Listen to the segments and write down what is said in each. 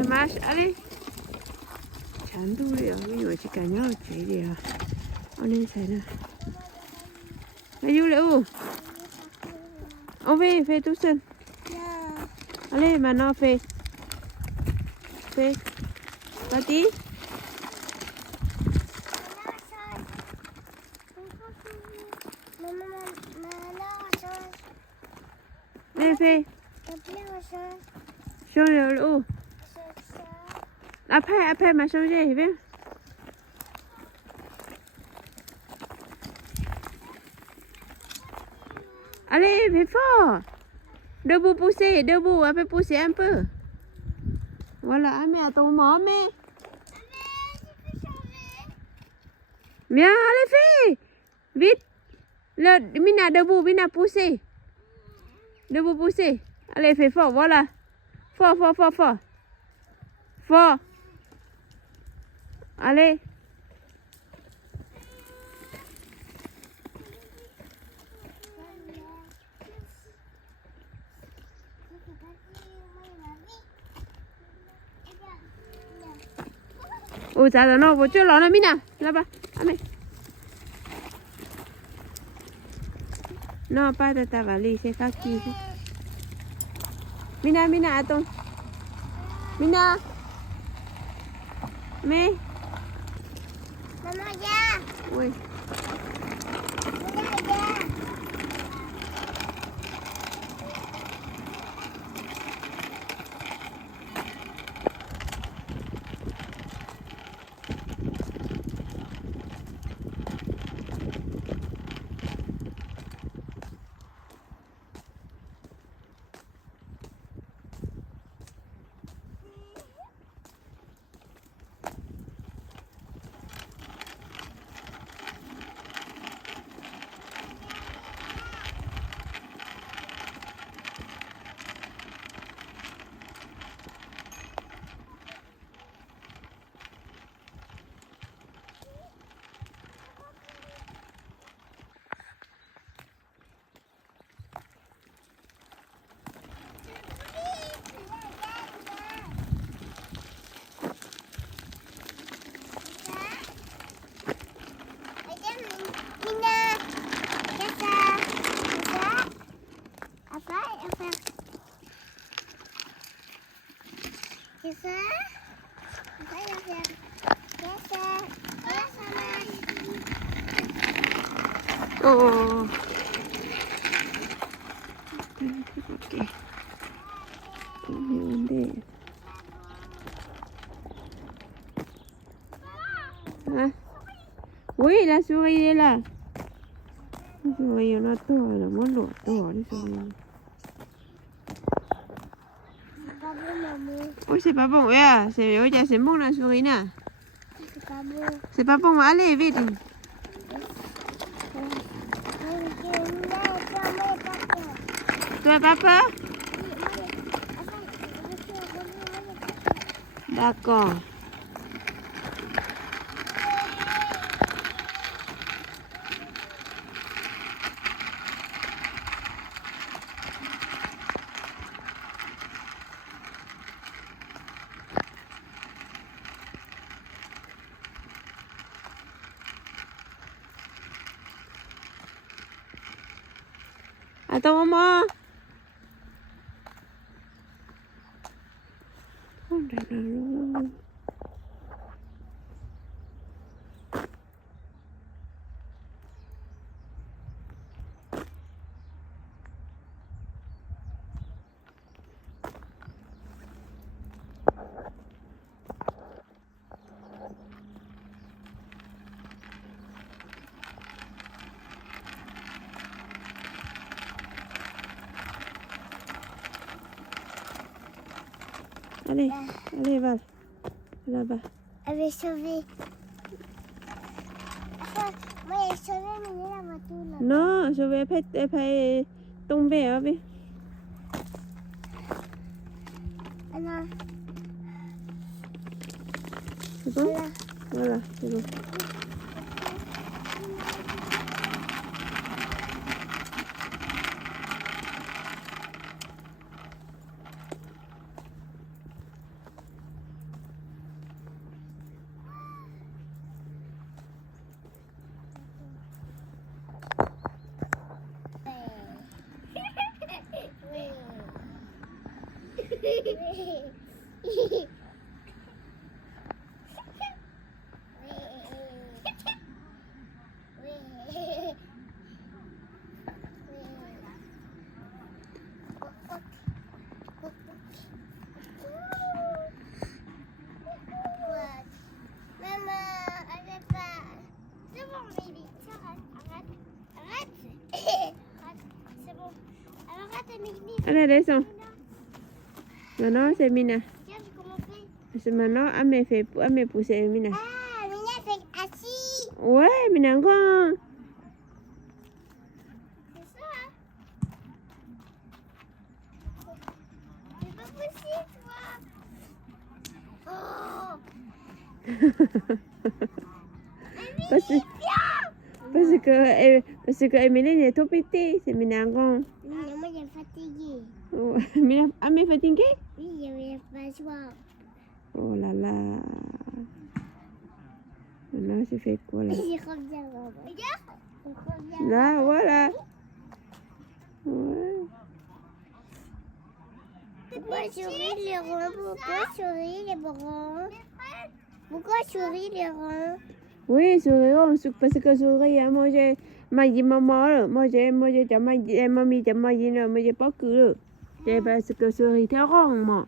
Ça marche, allez. 잔돌이야. 이거 지금요, 제일이야. 언니 살아. Ayo lại u. Ô về tu sơn. Allez mà nó về. Về. Ba tí. Về. Xong rồi u. 앞에 mà xong rồi biết. Allez, fais fort. Debout, poussez, debout, un peu pousser un peu. Voilà, mais attends, mais. Viens, allez, fais. Vite. Mina, debout, Mina, poussez. Debout, poussez. Allez, fais fort, voilà. Fort. Fort. Allez. Ôi trời ơi, nó vô chưa lò nó Mina, là ba, ame. No, pa ta va lì se kaki. Mina atung. Mina. Me. Mama ya. Ui. Oh. Ok. Hein? Oui, la souris est là. La souris, on a tout, on a mon lot, tout, les souris. Oui, c'est pas bon, ouais, c'est bon la souris là. C'est pas bon. C'est pas bon, allez, vite. Tu as pas peur? D'accord. Attends, maman. Oh là là là. Allez, Val. Là-bas. Elle est sauvée. Moi, elle est sauvée, mais elle est la voiture là. Non, je vais pas tomber, hein, oui. Alors, C'est bon? Voilà, c'est bon. Maman, arrête pas. C'est bon, baby. Arrête. C'est bon. Arrête, Amélie. Allez, descends. Maintenant, c'est Mina. Tiens, j'ai commencé. C'est maintenant, Amé pousser Mina. Ah, Mina fait assis. Ouais, Mina encore. C'est ça, hein? C'est pas possible, toi. Oh. Parce que Emeline est trop petite, c'est Mina encore. Non, moi, j'ai fatigué. Oh, Mina, Amé fatigué? Oui, j'avais pas soif. Oh là là. Maintenant, tu fais quoi là? Je reviens, maman. Regarde. Je reviens. Là, voilà. Ouais. Pourquoi sourit les ronds? Pourquoi sourit les broncs? Pourquoi sourit les ronds? Oui, sourire, parce que sourire, moi j'ai maman rồi, moi j'ai cho mamie cho mai nữa, moi j'ai pas cứ được. C'est parce que sourire theo rond mà.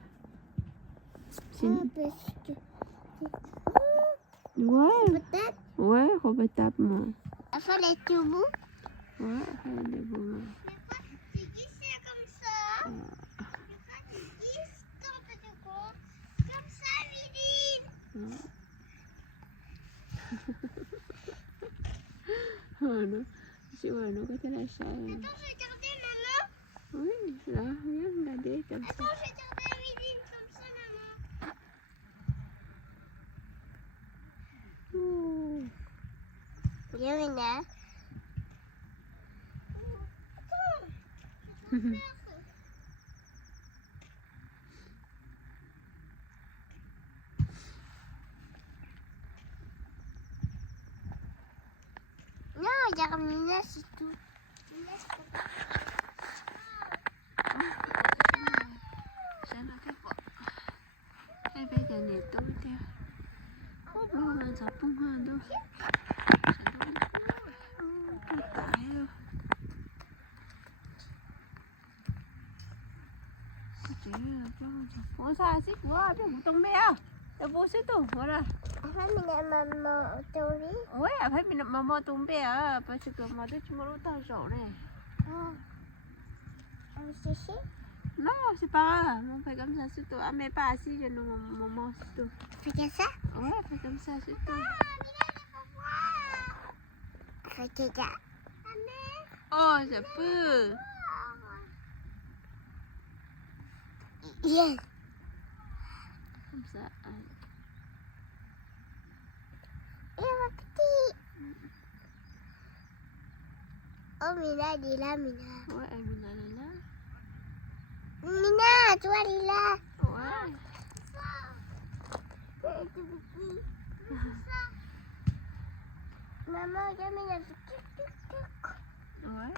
Ah, parce que... Ouais, Peut-être. ouais, on va taper moi. Enfin, les tubous. Ouais, on va taper moi. Mais quoi, tu dis ça comme ça? Mais quoi, tu dis comme petit con? Comme ça, Méline. Oh non, je vois, non, quand elle a ça. Attends, je vais garder maman. Oui, là, viens regarder comme ça. Attends, je vais garder Méline comme ça, maman. Oh. Viens, Mina. Non, regarde, Mina, c'est tout. Mina, c'est tout. Sao nó cái bộ Hay bây giờ nè tôi theo Nó là sắp bông hơn đâu Cái tải đâu Chỉ là cho Ủa sao xích quá Chứ không tung bé Đâu vô xích tu Ủa rồi Apa Mina mama tori? Ủa à phải mình mà mò tung bé à Bởi sự cơ mà tôi chỉ mò tao rổ này Sisi? Non, c'est pas grave. On fait comme ça, c'est tout. Ah, mais pas assis, je nous maman, c'est tout. Fais comme ça? Ouais, fais comme ça, c'est tout. Fais comme ça. Oh, je peux. Viens. Comme ça. Il est petit. Oh, Mina, elle est là, Mina. Ouais, Amina, elle est là. Mina, toi, elle est là. Ouais. Maman, regarde, Mina, fait tic, tic, tic. Ouais.